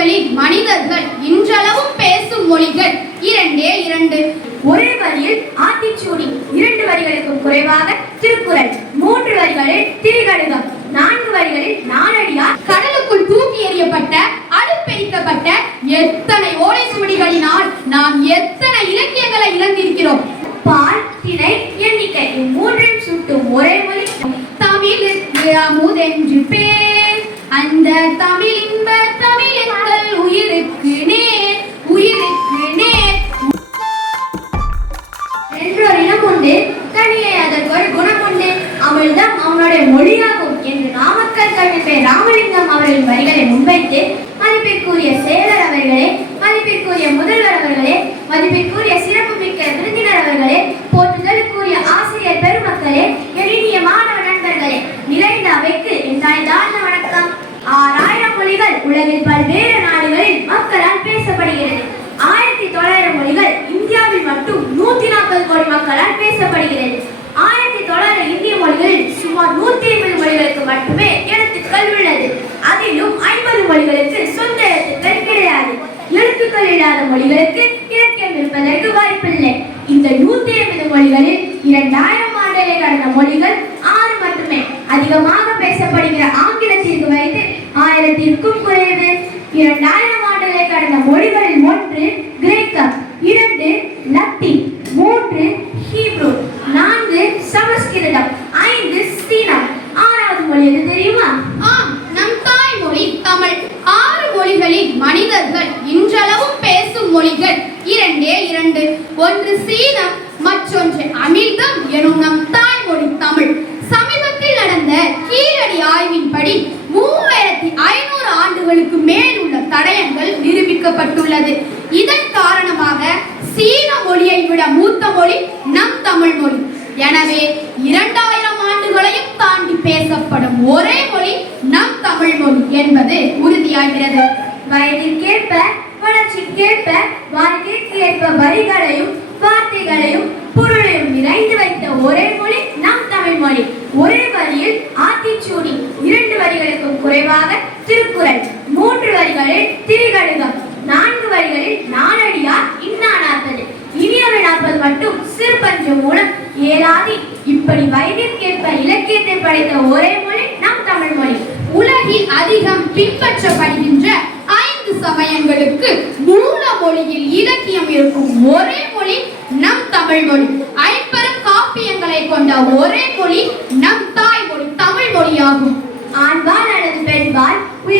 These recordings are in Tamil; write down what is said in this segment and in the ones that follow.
மொழிகளில் மனிதர்கள் இன்றளவும் பேசும் மொழிகள் இரண்டே இரண்டு. ஒரே வரியில் ஆத்திச்சூடி இரண்டு வரிகளுக்கும் குறைவாக திருக்குறள் மூன்று வரிகளில் திரிகடுகம் நான்கு வரிகளில் நாலடியார் கடலுக்குள் தூக்கி எறியப்பட்ட அடுப்பெரிக்கப்பட்ட எத்தனை ஓலை சுவடிகளினால் நாம் எத்தனை இலக்கியங்களை இழந்திருக்கிறோம் பால் திணை எண்ணிக்கை இம்மூன்றையும் சுட்டும் ஒரே மொழி தமிழுக்கு அமுதென்று பேர் அந்த தமிழ் இன்ப தமிழ் பேசப்படுகிறது ஆயிரத்தி தொள்ளாயிரம் இந்திய மொழிகளில் சுமார் நூத்தி ஐம்பது மொழிகளுக்கு மட்டுமே எழுத்துக்கள் உள்ளது. அதிலும் ஐம்பது மொழிகளுக்கு சொந்த எழுத்துக்கள் கிடையாது. எழுத்துக்கள் இல்லாத மொழிகளுக்கு இலக்கியம் இருப்பதற்கு வாய்ப்பில்லை. இந்த நூத்தி ஐம்பது மொழிகளில் இரண்டாயிரம் ஆண்டுகளை கடந்த மொழிகள் ஆறு மட்டுமே. அதிகமாக பேசப்படுகிற ஆங்கிலத்திற்கு வைத்து ஆயிரத்திற்கும் குறைவு. இரண்டாயிரம் ஆண்டுகளை கடந்த மொழிகளில் ஒன்று கிரேக்கம் இரண்டு லத்தீன் மூன்று ஹீப்ரு நான்கு சமஸ்கிருதம் ஐந்து சீனம் ஆறாவது மொழி எது தெரியுமா ஆம் நம் தாய்மொழி தமிழ் ஆறு மொழிகளில் மனிதர்கள் இன்றளவும் பேசும் மொழிகள் இரண்டே இரண்டு. ஒன்று சீனம் மற்றொன்று அமிர்தம் எனும் நம் தாய்மொழி தமிழ். சமீபத்தில் நடந்த கீழடி ஆய்வின்படி மூவாயிரத்தி ஐநூறு ஆண்டுகளுக்கு மேல் உள்ள தடயங்கள் நிரூபிக்கப்பட்டுள்ளது. இதன் காரணமாக சீன மொழியை விட மூத்த மொழி நம் தமிழ் மொழி. எனவே இரண்டாயிரம் ஆண்டுகளையும் தாண்டி பேசப்படும் ஒரே மொழி நம் தமிழ் மொழி என்பது உறுதியாகிறது. வயதிற்கேற்ப வளர்ச்சிக்கேற்ப வாழ்க்கைக்கேற்ப வரிகளையும் வார்த்தைகளையும் பொருளையும் நிறைந்து வைத்த ஒரே மொழி நம் தமிழ் மொழி. ஒரே வரியில் ஆத்திச்சூடி இரண்டு வரிகளுக்கும் குறைவாக திருக்குறள் மூன்று வரிகளில் திரிகடுகம் நான்கு வரிகளில் நாலடியார் இன்னா நாற்பது இனியவை நாற்பது மட்டும் சிறுபஞ்சம் மூலம் ஏலாதி இப்படி வயதிற்கேற்ப இலக்கியத்தை படைத்த ஒரே மொழி நம் தமிழ் மொழி. உலகில் அதிகம் பின்பற்றப்படுகின்ற ஐந்து சமயங்களுக்கு மூல மொழியில் இலக்கியம் இருக்கும் ஒரே மொழி நம் தமிழ் மொழி. ஐம்பெரும் காப்பியங்களை கொண்ட ஒரே மொழி நம் தாய்மொழி தமிழ் மொழியாகும். ஆண்பால் அல்லது பெண்பால் உயர்திணை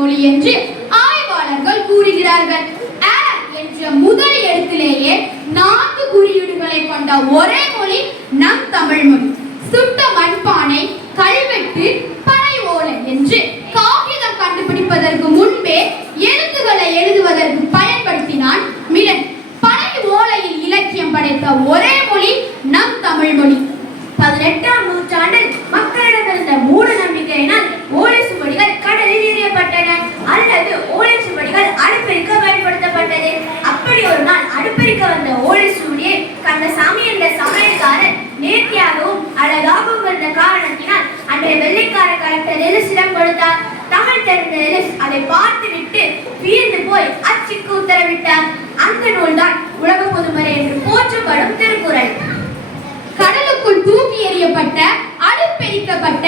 மொழி என்று ஆய்வாளர்கள் கூறுகிறார்கள். அ என்ற முதல் எழுத்திலேயே நான்கு குறியீடுகளை கொண்ட ஒரே மொழி நம் தமிழ் மொழி. சுட்ட மண்பானை கல்வெட்டு பனை ஓலை என்று காகிதம் கண்டுபிடிப்பதற்கு முன்பே எழுத்துக்களை எழுதுவதற்கு பயன்படுத்தினான் மிலன் பனை ஓலையில் இலக்கியம் படைத்த ஒரே மொழி நம் தமிழ் மொழி. பதினெட்டாம் நூற்றாண்டில் மக்களிடம் இருந்த மூட நம்பிக்கையினால் கலெக்டர் எலிசிடம் கொடுத்தார். தமிழ் தெரிந்த எலிஸ் அதை பார்த்துவிட்டு வியந்து போய் அச்சுக்கு உத்தரவிட்டார். அந்த நூல்தான் உலக பொதுமறை என்று போற்றப்படும் திருக்குறள். கடலுக்குள் தூக்கி எறியப்பட்ட அடுப்பெரிக்கப்பட்ட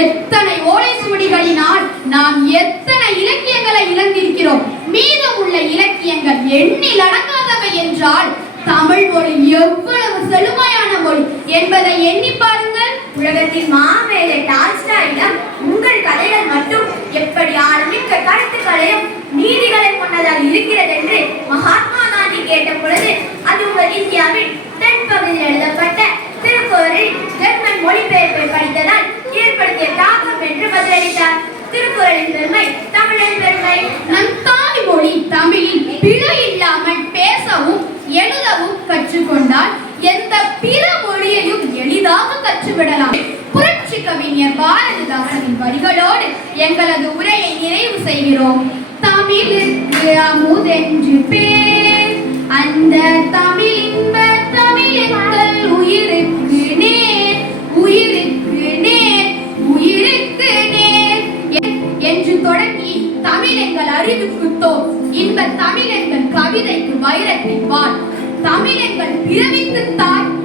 எத்தனை ஓலை சுவடிகளினால் நாம் எத்தனை இலக்கியங்களை இழந்திருக்கிறோம். மீதமுள்ள இலக்கியங்கள் எண்ணில் அடங்காதவை என்றால் தமிழ் மொழி எவ்வளவு செழுமையான மொழி என்பதை எண்ணி பாருங்கள். உலகத்தின் மாமேலை டால்ஸ்டாயிடம் உங்கள் கதைகள் மட்டும் எப்படி ஆரம்பிக்க கருத்துக்களையும் நீதிகளை கொண்டதாக இருக்கிறது என்று மகாத்மா காந்தி கேட்ட பொழுது அது உங்கள் இந்தியாவின் தென்பகுதியில் எழுதப்பட்ட திருக்குறளில் ஜெர்மன் மொழிபெயர்ப்பை படித்ததால் ஏற்படுத்திய தாக்கம் என்று பதிலளித்தார். திருக்குறளின் பெருமை தமிழின் பெருமை. நம் தாய்மொழி தமிழில் பிழை இல்லாமல் பேசவும் எழுதவும் கற்றுக்கொண்டால் எந்த பிற மொழியையும் எளிதாக கற்றுவிடலாம். புரட்சி கவிஞர் பாரதிதாசனின் வரிகளோடு எங்களது உரையை நிறைவு செய்கிறோம். தமிழுக்கு அமுதென்று பேர் அந்த தமிழ் இன்ப தமிழ் எங்கள் உயிருக்கு நேர் உயிருக்கு நேர் உயிருக்கு நேர். என்- என்று தொடங்கி தமிழ் எங்கள் அறிவுக்கு தோல் இன்ப தமிழ் எங்கள் கவிதைக்கு வைரத்தின் வாள். தமிழ் எங்கள் பிறவிக்கு தாய்